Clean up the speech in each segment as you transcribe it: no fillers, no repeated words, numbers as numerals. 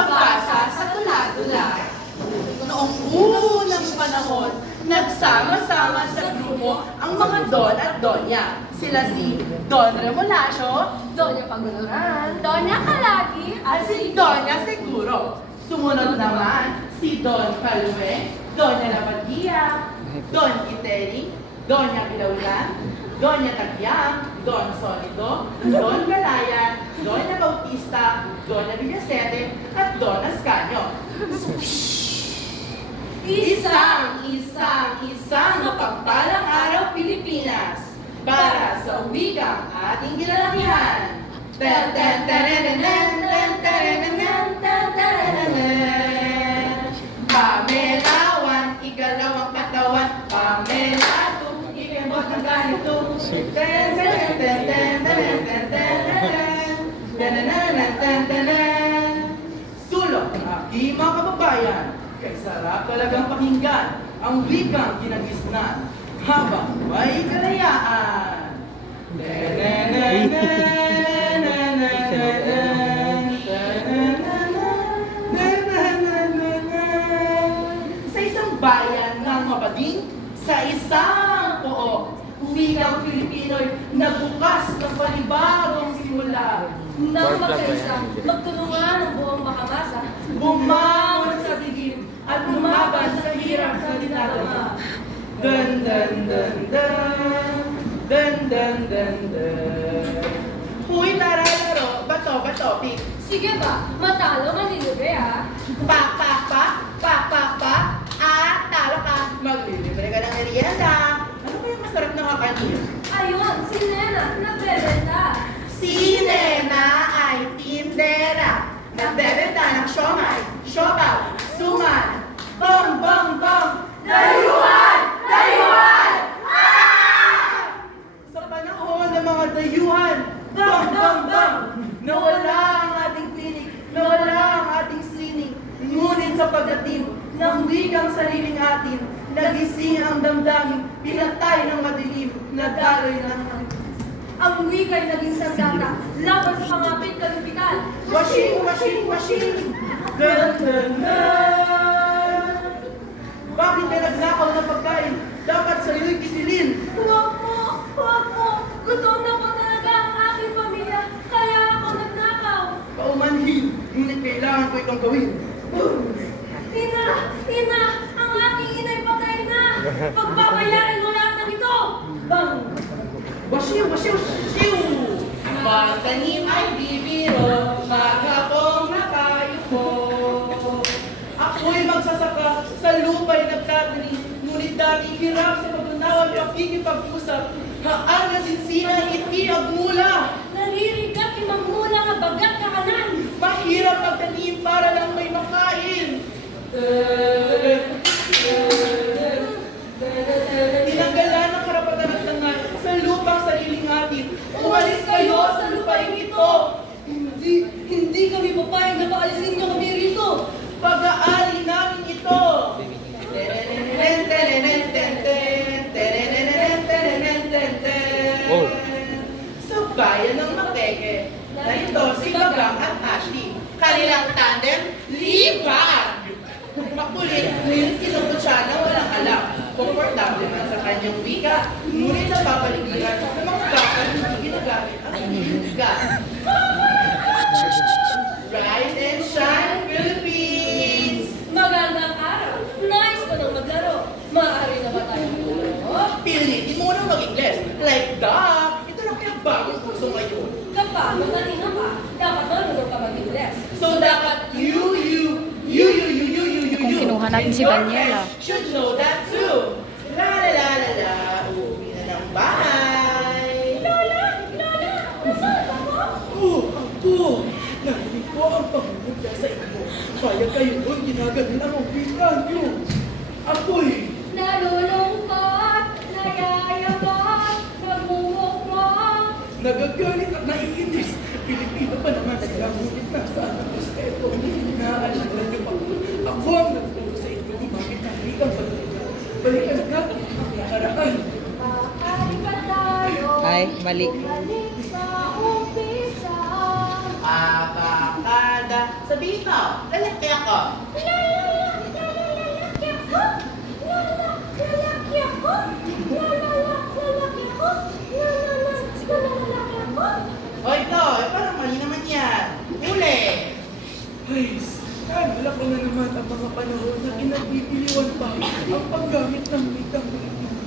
nabasa sa tula-tula. Noong unang panahon, nagsama-sama sa grupo ang mga Don at Donya. Sila si Don Remolacio, Doña Paguluran, Doña Kalagi, at si Doña Seguro. Sumunod naman si Don Calve, Doña Labadia, Don Kiteri, Doña Bilaulan, Doña Tagyang, Don Solido, Don Galayan, Doña Bautista, Doña Villasete, at Don Ascanio. Isang mapagpalang araw Pilipinas para sa wikang ating ginalakihan. Pamelawan, igalawang katawan, Pamela, ikembot ng ganito. Sulok, aking mga kababayan, kay sarap talagang pakinggan ang wikang ginagisnan habang may kalayaan. Sa isang bayan ng mabading, sa isang pook, wikang Pilipino'y nagbukas ng panibagong simula. Nang magkaisa, magtulungan ang buong makamasa, Bumangon sa dilim at lumaban sa hirap na dinadama. Dun dun dun dun, dun dun dun dun. Huy, laro, bato, pik. sige ba, matalo ka nilibre ha? Pa, talo ka. Maglilibre ka ng merienda. Ano ba yung masarap na kakanin? Ayun, si Nena, nagbebenta. Si Nena ay tindera. Nagbebenta ng siomay, siopaw, suman, bong! Dayuhan! Ah! Sa panahon ng mga dayuhan, bong! Nawala ang ating tinig, nawala ang ating sining. Ngunit sa pagdating ng wikang sariling atin, nagising ang damdamin, pinatay ng madilim, nadaloy ng Ang wika'y naging sandata, laban sa pangapit kalupitan. washing! Dun! Bakit may nagnakaw ng pagkain? Dapat sa'yo'y kisilin. Huwag mo! Gutom na ko talaga ang aking pamilya, kaya ako nagnakaw. Paumanhin, ngunit kailangan ko itong gawin. Ina! Ang aking ina'y patay na! Pagbabayarin mo lahat ng ito! Bang! Washiw! Pagtanim ay bibiro, magapong nakayuko. Ako'y magsasaka, sa lupa'y nagtatanim, ngunit dati hirap sa pagtunawag pakikipag-usap. Haan na sinsina, iti agmula. Naririgat imang-mula nga bagat kakanan! Mahirap magtanim para lang may makain. Tinanggalan ng karapatan ng tangan sa lupang sariling atin. Umalis kayo sa lupain ito. Hindi kami papayag na paalisin niyo kami rito! Pag-aari namin ito. Sa bayan ng Makeke, narito si Bagang at Ashley. Kanilang tandem, libag! Makulit, ngunit sinugod siya na walang alam. Komportable man sa kanyang wika, ngunit napapaligiran ng mga bakal hindi ginagamit ang kanyang wika. Rise and shine, Philippines! Magandang araw! Nice ko nang maglaro! Maaari na ba tayong maglaro? Pilitin mo na mag-Ingles. Like that! Ito lang kaya bagong kurso ngayon. Kapag kanina pa, dapat marunong ka mag-Ingles. So dapat you Kung kinuha natin si Daniela. should know that too. La, uwi na ng bahay. Lola! Nasaan ako? Ako! Narinig ko ang pangungutya sa inyo. Kaya kayo doon ginaganin ang uwikan niyo. Ako'y Nalulungkot, nagayabot, nagmumukmok. nagagalit at naiinis. Pilipino pa naman sila, ngunit nasaan ang respeto. Naaalala niyo pa. Ako ang nagturo sa inyo kung bakit nakikang patuloy. Balikan natin ang nakaraan. Maaari ba tayo Ay, mali. bumalik sa umpisa? Apakada Sabihin mo, lalaki ako. O ito, parang mali naman yan. Uli. Ay, naalala ko na naman ang mga panahon na kinagpipiliwan pa ang paggamit ng wikang Pilipino.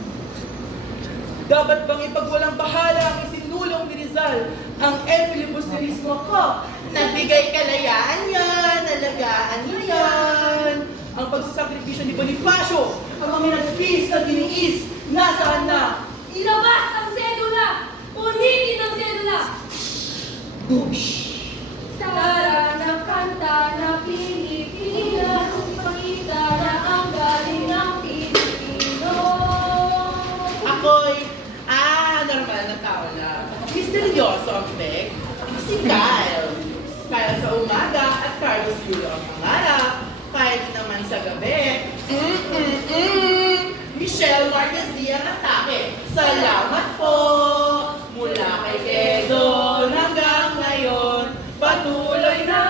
Dapat bang ipagwalang bahala ang isinulong ni Rizal ang filibusterismo ko? Nagbigay kalayaan yan, nalagaan niya yan. Ang pagsasakripisyo ni Bonifacio, ang mga nagtiis na tiniis, nasaan na? Ilabas ang sedula! Punitin ang sedula! Bush! Tara ng kanta na Pilipinas, ipakita na ang galing ng Pilipino. Ako'y, normal na tao lang. Misteryoso ang peg. Si Kyle. Kyle sa umaga at Carlos Yulo ang pangarap. Kahit naman sa gabi. Michelle Marquez D ang atake. Salamat po! Mula kay Quezon hanggang ngayon, patuloy na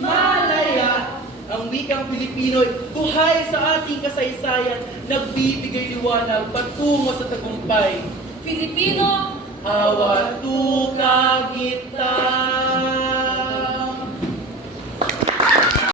malaya. Ang wikang Pilipino'y buhay sa ating kasaysayan, nagbibigay liwanag patungo sa tagumpay. Filipino, Awat tukag kita